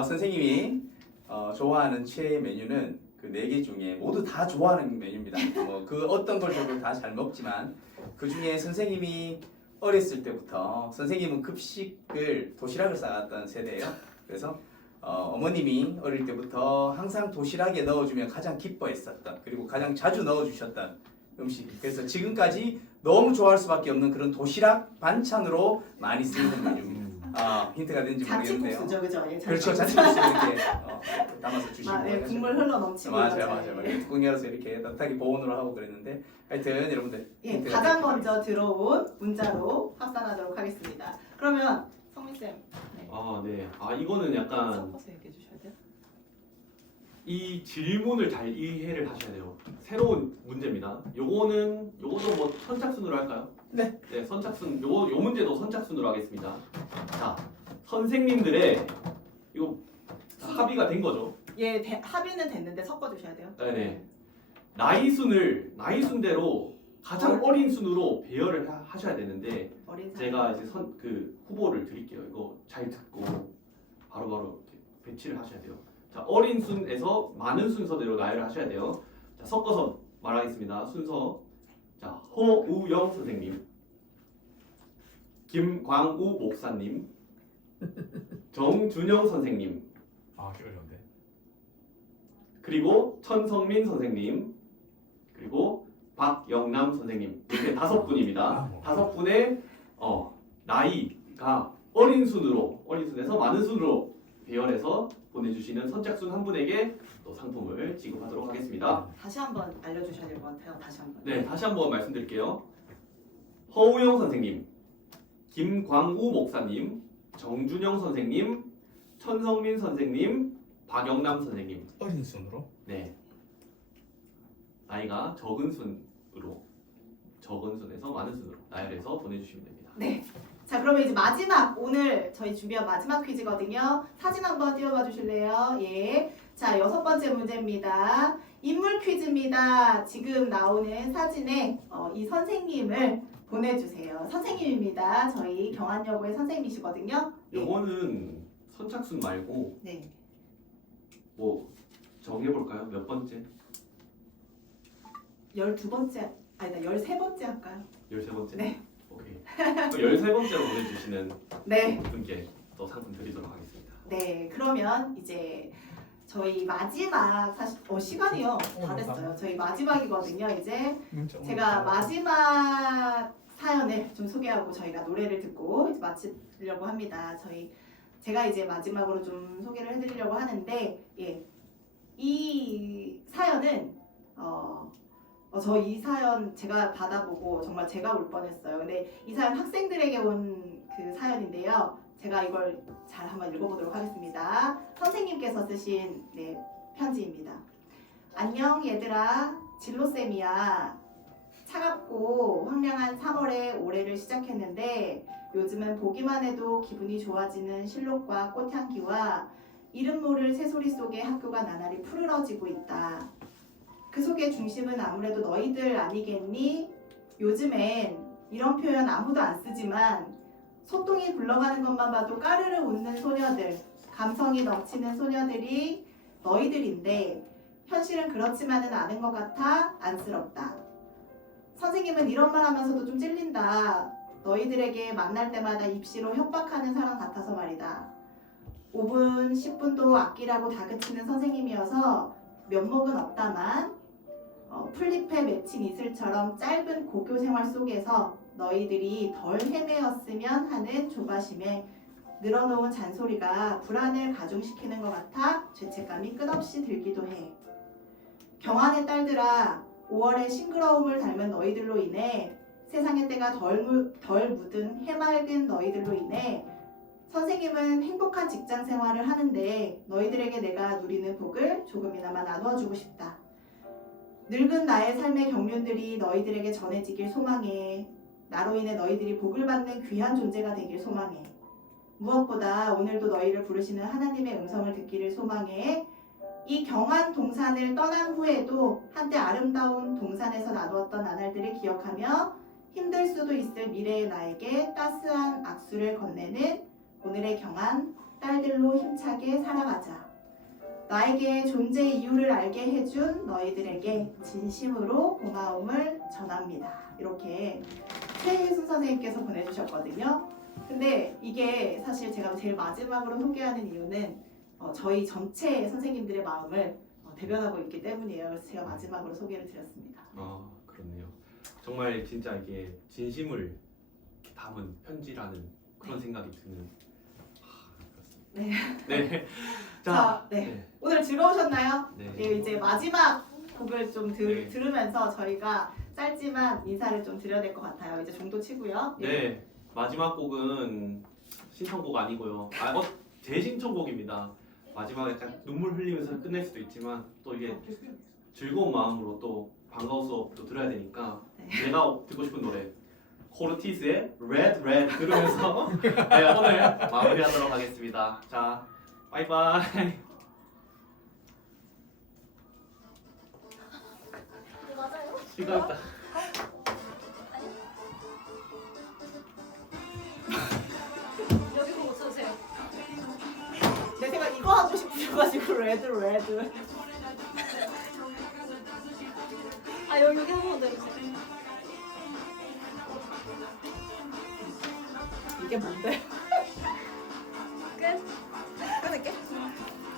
선생님이 좋아하는 최애 메뉴는 그 4개 중에 모두 다 좋아하는 메뉴입니다. 뭐 그 어떤 걸 줘도 다 잘 먹지만 그 중에 선생님이 어렸을 때부터 선생님은 급식을 도시락을 싸갔던 세대예요. 그래서 어머님이 어릴 때부터 항상 도시락에 넣어주면 가장 기뻐했었던 그리고 가장 자주 넣어주셨던 음식. 그래서 지금까지 너무 좋아할 수밖에 없는 그런 도시락 반찬으로 많이 쓰이는 메뉴입니다. 힌트가 되는지 모르겠는데요. 잔치국수죠, 그죠? 예, 그렇죠. 잔치국수 이렇게 담아서 주시고 예, 국물 흘러 넘치고 맞아요. 뚜껑 열어서 이렇게 따뜻하게 보온으로 하고 그랬는데 하여튼 여러분들 예, 힌트가 가장 될까요? 먼저 들어온 문자로 확산하도록 하겠습니다. 그러면 성민 쌤, 네. 이거는 약간 섞어서 얘기해 주셔야 돼요. 이 질문을 잘 이해를 하셔야 돼요. 새로운 문제입니다. 요거도 뭐 선착순으로 할까요? 네. 네, 선착순. 요 문제도 선착순으로 하겠습니다. 자, 선생님들의 이거 합의가 된 거죠? 예, 합의는 됐는데 섞어 주셔야 돼요. 네네. 나이순대로 가장 어린 순으로 배열을 하셔야 되는데 어린 사람. 제가 이제 후보를 드릴게요. 이거 잘 듣고 바로바로 이렇게 배치를 하셔야 돼요. 자, 어린 순에서 많은 순서대로 나열을 하셔야 돼요. 자, 섞어서 말하겠습니다. 순서. 자, 허우영 선생님, 김광우 목사님, 정준영 선생님, 어려운데. 그리고 천성민 선생님, 그리고 박영남 선생님. 이렇게 5분입니다. 5분의 나이가 어린 순에서 많은 순으로 배열해서 보내주시는 선착순 한 분에게 또 상품을 지급하도록 하겠습니다. 다시 한번 알려주셔야 될 것 같아요. 다시 한번. 네, 다시 한번 말씀드릴게요. 허우영 선생님, 김광우 목사님, 정준영 선생님, 천성민 선생님, 박영남 선생님. 어린 순으로. 네. 나이가 적은 순에서 많은 순으로 나열해서 보내주시면 됩니다. 네. 자, 그러면 이제 마지막 오늘 저희 준비한 마지막 퀴즈거든요. 사진 한번 띄워봐 주실래요? 예. 자, 6번째 문제입니다. 인물 퀴즈입니다. 지금 나오는 사진에 이 선생님을 보내주세요. 선생님입니다. 저희 경안여고의 선생님이시거든요. 예. 요거는 선착순 말고 네. 뭐 정해볼까요? 몇 번째? 12번째, 아니다 13번째 할까요? 13번째? 네. 오케이. 13번째로 보내주시는 네. 분께 또 상품 드리도록 하겠습니다. 네. 그러면 이제 저희 마지막 시간이요. 다 됐어요. 저희 마지막이거든요. 이제 제가 마지막 사연을 좀 소개하고 저희가 노래를 듣고 이제 마치려고 합니다. 제가 이제 마지막으로 좀 소개를 해드리려고 하는데, 예, 이 사연은 저 이 사연 제가 받아보고 정말 제가 울 뻔했어요. 근데 이 사연 학생들에게 온 그 사연인데요. 제가 이걸 잘 한번 읽어보도록 하겠습니다. 선생님께서 쓰신 편지입니다. 안녕 얘들아, 진로쌤이야. 차갑고 황량한 3월에 올해를 시작했는데 요즘은 보기만 해도 기분이 좋아지는 실록과 꽃향기와 이름 모를 새소리 속에 학교가 나날이 푸르러지고 있다. 그 속의 중심은 아무래도 너희들 아니겠니? 요즘엔 이런 표현 아무도 안 쓰지만 소똥이 굴러가는 것만 봐도 까르르 웃는 소녀들, 감성이 넘치는 소녀들이 너희들인데 현실은 그렇지만은 않은 것 같아 안쓰럽다. 선생님은 이런 말 하면서도 좀 찔린다. 너희들에게 만날 때마다 입시로 협박하는 사람 같아서 말이다. 5분, 10분도 아끼라고 다그치는 선생님이어서 면목은 없다만 플립에 맺힌 이슬처럼 짧은 고교 생활 속에서 너희들이 덜 헤매었으면 하는 조바심에 늘어놓은 잔소리가 불안을 가중시키는 것 같아 죄책감이 끝없이 들기도 해. 경환의 딸들아, 5월의 싱그러움을 닮은 너희들로 인해 세상의 때가 덜 묻은 해맑은 너희들로 인해 선생님은 행복한 직장 생활을 하는데 너희들에게 내가 누리는 복을 조금이나마 나누어주고 싶다. 늙은 나의 삶의 경륜들이 너희들에게 전해지길 소망해. 나로 인해 너희들이 복을 받는 귀한 존재가 되길 소망해. 무엇보다 오늘도 너희를 부르시는 하나님의 음성을 듣기를 소망해. 이 경환 동산을 떠난 후에도 한때 아름다운 동산에서 나누었던 나날들을 기억하며 힘들 수도 있을 미래의 나에게 따스한 악수를 건네는 오늘의 경환 딸들로 힘차게 살아가자. 나에게 존재의 이유를 알게 해준 너희들에게 진심으로 고마움을 전합니다. 이렇게 최혜순 선생님께서 보내주셨거든요. 근데 이게 사실 제가 제일 마지막으로 소개하는 이유는 저희 전체 선생님들의 마음을 대변하고 있기 때문이에요. 그래서 제가 마지막으로 소개를 드렸습니다. 그렇네요. 정말 진짜 이게 진심을 이렇게 담은 편지라는 그런 생각이 드는. 그렇습니다. 네. 자, 네. 오늘 즐거우셨나요? 네. 네, 이제 마지막 곡을 좀 네. 들으면서 저희가 짧지만 인사를 좀 드려야 될 것 같아요. 이제 정도 치고요. 네. 마지막 곡은 신청곡 아니고요. 제 신청곡입니다. 마지막에 약간 눈물 흘리면서 끝낼 수도 있지만 또 이게 즐거운 마음으로 또 방과후 수업도 들어야 되니까 제가 듣고 싶은 노래 코르티스의 Red Red 들으면서 네, 오늘 마무리하도록 하겠습니다. 자, 바이바이. 맞아요? 시간다. 여기서 못 찾으세요. 내 생각 이거 하고 싶으셔가지고 레드. 아 여기 한번 내주세요. 이게 뭔데? 끝.